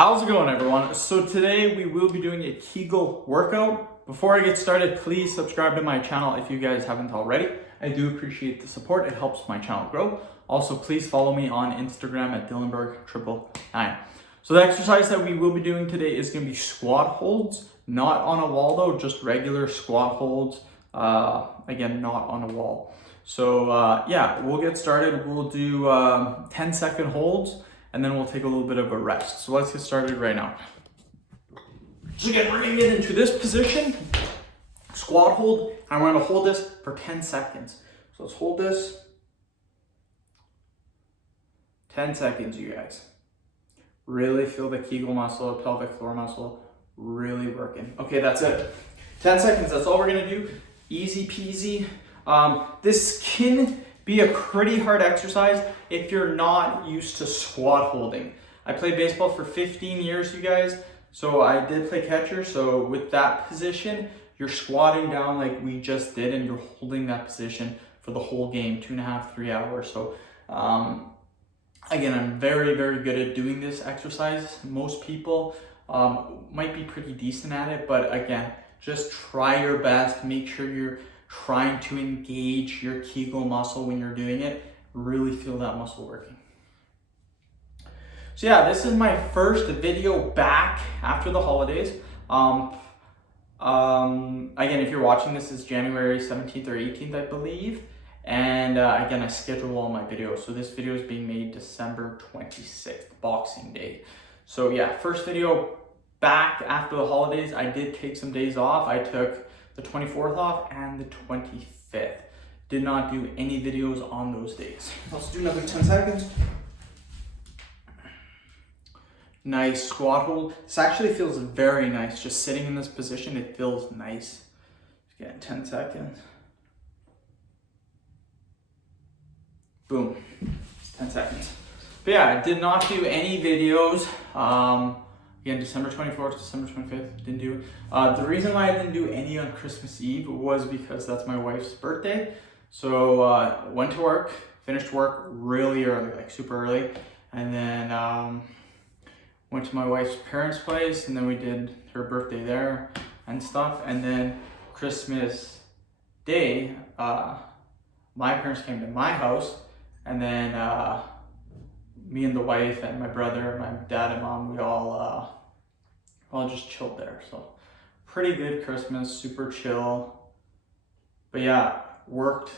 How's it going, everyone? So today we will be doing a Kegel workout. Before I get started, please subscribe to my channel if you guys haven't already. I do appreciate the support. It helps my channel grow. Also, please follow me on Instagram at Dillenberg999. So the exercise that we will be doing today is going to be squat holds, not on a wall though, just regular squat holds. Again, not on a wall. So yeah, we'll get started. We'll do 10-second holds, and then we'll take a little bit of a rest. So let's get started right now. So again, we're gonna get into this position, squat hold, and we're gonna hold this for 10 seconds. So let's hold this, 10 seconds, you guys. Really feel the Kegel muscle, pelvic floor muscle, really working. Okay, that's it. 10 seconds, that's all we're gonna do. Easy peasy. This can be a pretty hard exercise if you're not used to squat holding. I played baseball for 15 years, you guys. So I did play catcher. So with that position, you're squatting down like we just did, and you're holding that position for the whole game, 2.5, 3 hours. So again, I'm very, very good at doing this exercise. Most people might be pretty decent at it, but again, just try your best. Make sure you're trying to engage your Kegel muscle when you're doing it. Really feel that muscle working. So yeah, this is my first video back after the holidays. Again, if you're watching this, it's January 17th or 18th, I believe. And again, I schedule all my videos. So this video is being made December 26th, Boxing Day. So yeah, first video back after the holidays. I did take some days off. I took the 24th off and the 25th. Did not do any videos on those days. Let's do another 10 seconds. Nice squat hold. This actually feels very nice. Just sitting in this position, it feels nice. Again, 10 seconds. Boom, it's 10 seconds. But yeah, I did not do any videos. Again, December 24th, December 25th, didn't do it. The reason why I didn't do any on Christmas Eve was because that's my wife's birthday. So went to work, finished work really early, like super early. And then went to my wife's parents' place, and then we did her birthday there and stuff. And then Christmas Day, my parents came to my house, and then me and the wife and my brother, my dad and mom, we all just chilled there. So pretty good Christmas, super chill. But yeah, worked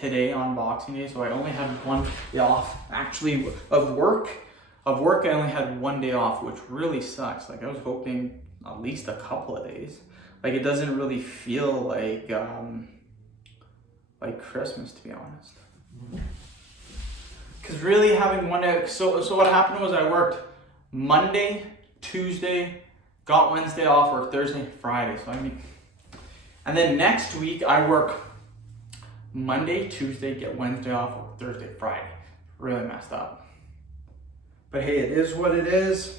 today on Boxing Day, so I only had one day off. Actually, of work, I only had one day off, which really sucks. Like I was hoping at least a couple of days. Like it doesn't really feel like Christmas, to be honest. Because really having one day, so what happened was I worked Monday, Tuesday, got Wednesday off, worked Thursday, Friday. So I mean, and then next week I work Monday, Tuesday, get Wednesday off, work Thursday, Friday. Really messed up. But hey, it is what it is.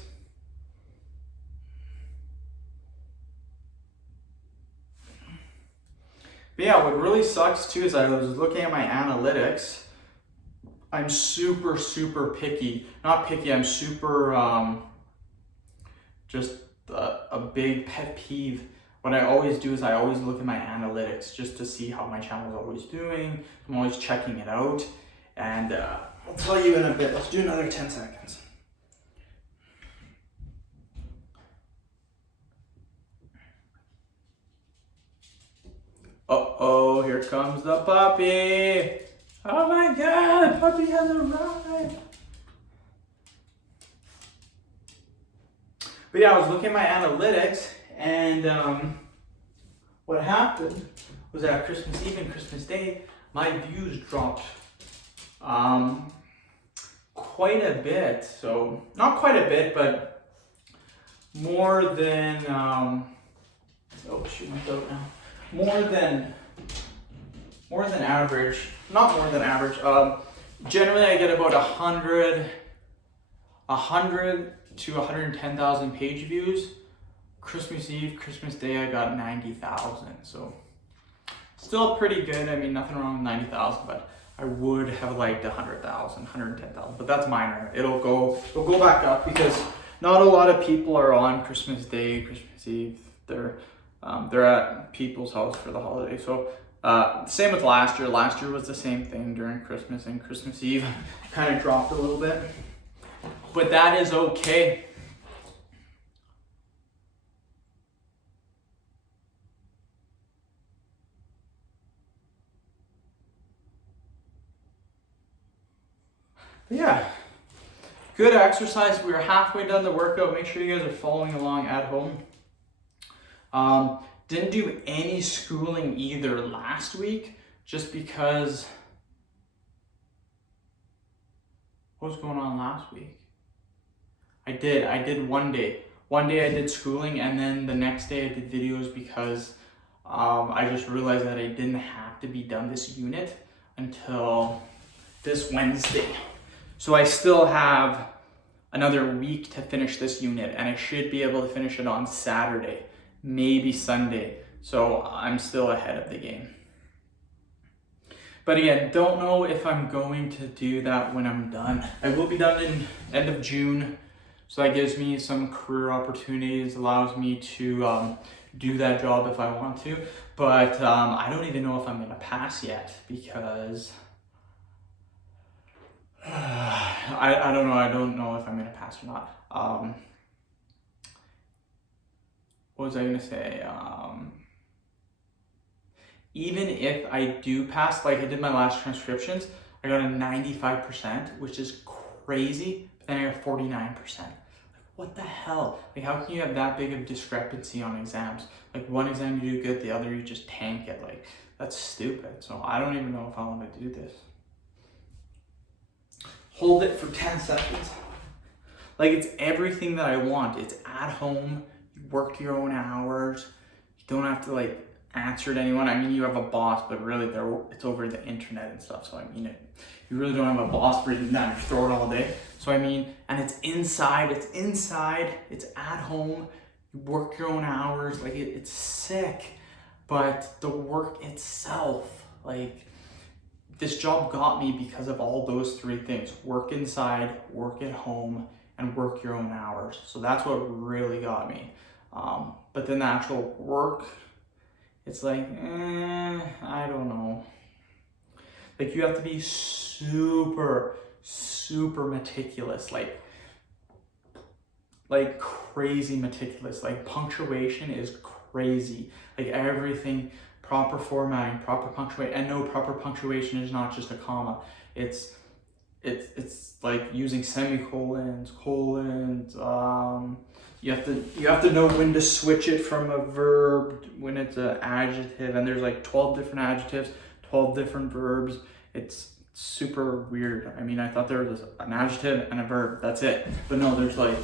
But yeah, what really sucks too is I was looking at my analytics. I'm super, super picky. Not picky, I'm super, just a big pet peeve. What I always do is I always look at my analytics just to see how my channel is always doing. I'm always checking it out. And I'll tell you in a bit. Let's do another 10 seconds. Uh-oh, here comes the puppy. Oh my God, puppy has arrived. But yeah, I was looking at my analytics, and what happened was that Christmas Eve and Christmas Day, my views dropped quite a bit. So not quite a bit, but more than oh shoot, my throat now. More than average. Not more than average. Generally, I get about 100 to 110,000 page views. Christmas Eve, Christmas Day, I got 90,000. So still pretty good. I mean, nothing wrong with 90,000, but I would have liked 100,000, 110,000. But that's minor. It'll go back up because Not a lot of people are on Christmas Day, Christmas Eve. They're at people's house for the holiday. So same with last year. Last year was the same thing during Christmas and Christmas Eve. Kind of dropped a little bit, but that is okay. Yeah, good exercise. We are halfway done the workout. Make sure you guys are following along at home. Didn't do any schooling either last week, just because. What was going on last week? I did one day. One day I did schooling, and then the next day I did videos because I just realized that I didn't have to be done this unit until this Wednesday. So I still have another week to finish this unit, and I should be able to finish it on Saturday, maybe Sunday. So I'm still ahead of the game. But again, don't know if I'm going to do that when I'm done. I will be done in end of June. So that gives me some career opportunities, allows me to do that job if I want to. But I don't even know if I'm gonna pass yet, because I don't know. I don't know if I'm gonna pass or not. What was I gonna say? Even if I do pass, like I did my last transcriptions, I got a 95%, which is crazy. But then I got 49%. Like, what the hell? Like, how can you have that big of discrepancy on exams? Like, one exam you do good, the other you just tank it. Like, that's stupid. So I don't even know if I want to do this. Hold it for 10 seconds. Like, it's everything that I want. It's at home. You work your own hours. You don't have to like answer to anyone. I mean, you have a boss, but really it's over the internet and stuff. So I mean, you really don't have a boss breathing down your throat all day. So I mean, and it's inside, it's at home. You work your own hours. Like it's sick, but the work itself, like this job got me because of all those three things: work inside, work at home, and work your own hours. So that's what really got me. But then the actual work, it's like, I don't know. Like you have to be super, super meticulous, like crazy meticulous. Like punctuation is crazy. Like everything, proper formatting, proper punctuation, and no, proper punctuation is not just a comma. It's like using semicolons, colons. You have to know when to switch it from a verb when it's an adjective, and there's like 12 different adjectives, 12 different verbs. It's super weird. I mean, I thought there was an adjective and a verb. That's it. But no, there's like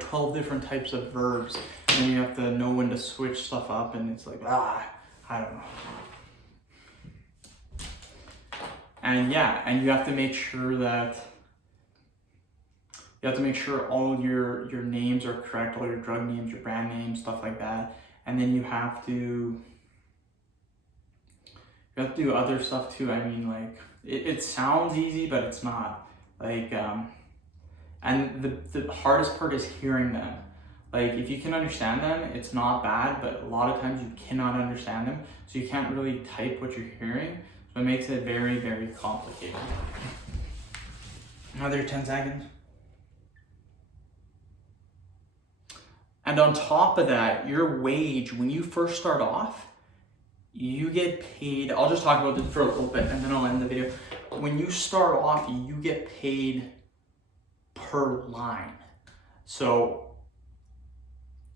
12 different types of verbs, and you have to know when to switch stuff up, and it's like I don't know. And yeah, and you have to make sure that all your names are correct, all your drug names, your brand names, stuff like that. And then you have to do other stuff too. I mean, like it sounds easy, but it's not. Like and the hardest part is hearing them. Like if you can understand them, it's not bad, but a lot of times you cannot understand them, so you can't really type what you're hearing. So it makes it very, very complicated. Another 10 seconds. And on top of that, your wage, when you first start off, you get paid. I'll just talk about this for a little bit and then I'll end the video. When you start off, you get paid per line. So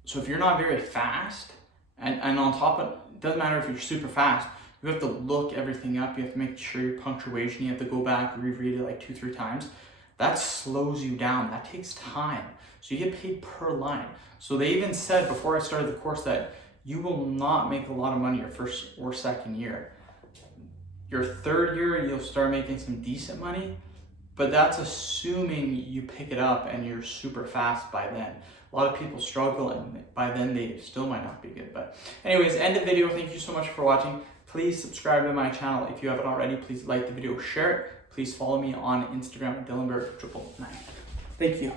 if you're not very fast, and on top of it, doesn't matter if you're super fast, you have to look everything up. You have to make sure your punctuation, you have to go back, reread it like 2-3 times. That slows you down. That takes time. So you get paid per line. So they even said before I started the course that you will not make a lot of money your first or second year. Your third year, you'll start making some decent money, but that's assuming you pick it up and you're super fast by then. A lot of people struggle, and by then they still might not be good. But anyways, end the video. Thank you so much for watching. Please subscribe to my channel if you haven't already. Please like the video, share it. please follow me on Instagram at DylanBurke999. Thank you.